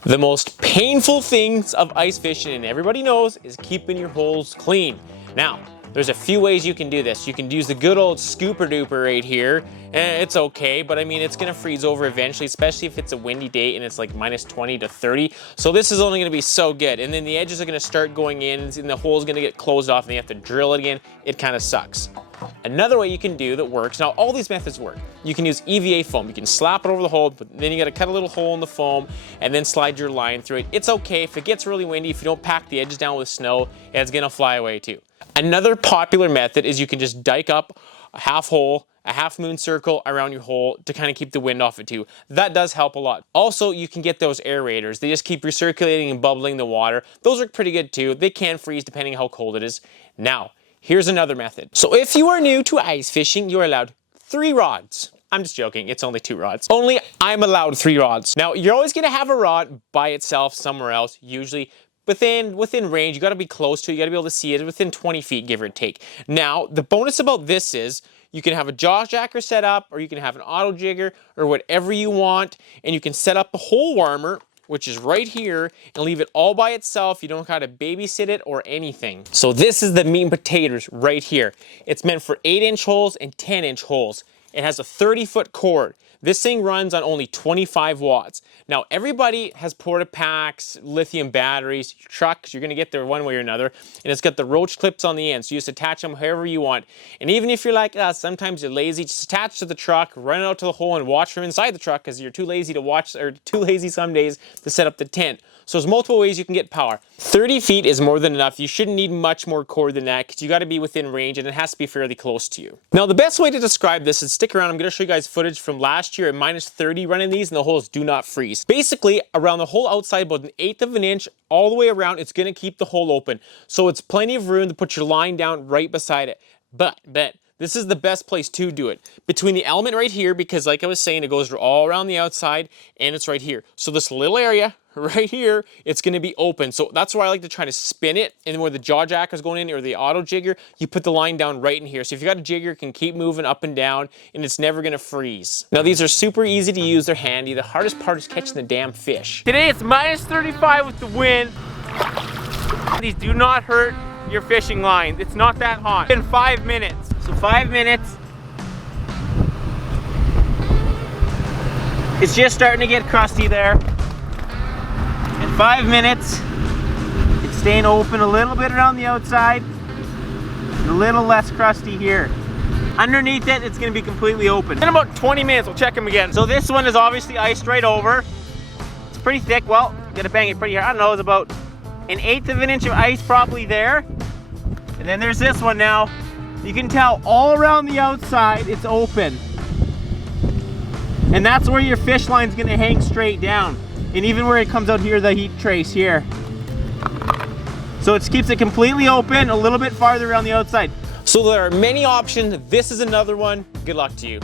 The most painful things of ice fishing, and everybody knows, is keeping your holes clean. Now, there's a few ways you can do this. You can use the good old scooper duper right here, and it's okay, but I mean, it's gonna freeze over eventually, especially if it's a windy day and it's like minus 20 to 30. So this is only gonna be so good. And then the edges are gonna start going in and the hole's gonna get closed off and you have to drill it again. It kind of sucks. Another way you can do that works, now all these methods work. You can use EVA foam. You can slap it over the hole, but then you gotta cut a little hole in the foam and then slide your line through it. It's okay, if it gets really windy, if you don't pack the edges down with snow, it's gonna fly away too. Another popular method is you can just dike up a half hole, a half moon circle around your hole to kind of keep the wind off it too. That does help a lot. Also, you can get those aerators. They just keep recirculating and bubbling the water. Those are pretty good too. They can freeze depending on how cold it is. Now, here's another method. So if you are new to ice fishing, you're allowed 3 rods. I'm just joking, it's only 2 rods. Only I'm allowed 3 rods. Now, you're always gonna have a rod by itself somewhere else, usually within range. You gotta be close to it, you gotta be able to see it within 20 feet, give or take. Now, the bonus about this is you can have a jaw jacker set up, or you can have an auto jigger, or whatever you want, and you can set up a hole warmer, which is right here, and leave it all by itself. You don't have to babysit it or anything. So this is the meat and potatoes right here. It's meant for 8-inch holes and 10-inch holes. It has a 30-foot cord. This thing runs on only 25 watts. Now, everybody has porta packs, lithium batteries, trucks, you're gonna get there one way or another, and it's got the roach clips on the end, so you just attach them however you want. And even if you're like us, sometimes you're lazy, just attach to the truck, run out to the hole and watch from inside the truck because you're too lazy to watch, or too lazy some days to set up the tent. So there's multiple ways you can get power. 30 feet is more than enough. You shouldn't need much more cord than that because you gotta be within range and it has to be fairly close to you. Now, the best way to describe this is stick around. I'm gonna show you guys footage from last year at minus 30 running these, and the holes do not freeze. Basically, around the whole outside, about 1/8 of an inch, all the way around, it's gonna keep the hole open. So it's plenty of room to put your line down right beside it. But this is the best place to do it. Between the element right here, because like I was saying, it goes all around the outside, and it's right here. So this little area right here, it's gonna be open. So that's why I like to try to spin it, and where the jaw jacker is going in, or the auto jigger, you put the line down right in here. So if you got a jigger, it can keep moving up and down, and it's never gonna freeze. Now, these are super easy to use, they're handy. The hardest part is catching the damn fish. Today it's minus 35 with the wind. These do not hurt your fishing line. It's not that hot. In 5 minutes. So 5 minutes. It's just starting to get crusty there. In 5 minutes, it's staying open a little bit around the outside, and a little less crusty here. Underneath it, it's gonna be completely open. In about 20 minutes, we'll check them again. So this one is obviously iced right over. It's pretty thick. Well, gotta bang it pretty hard. I don't know, it's about 1/8 of an inch of ice probably there. And then there's this one now. You can tell all around the outside, it's open. And that's where your fish line's gonna hang straight down. And even where it comes out here, the heat trace here. So it keeps it completely open, a little bit farther around the outside. So there are many options. This is another one. Good luck to you.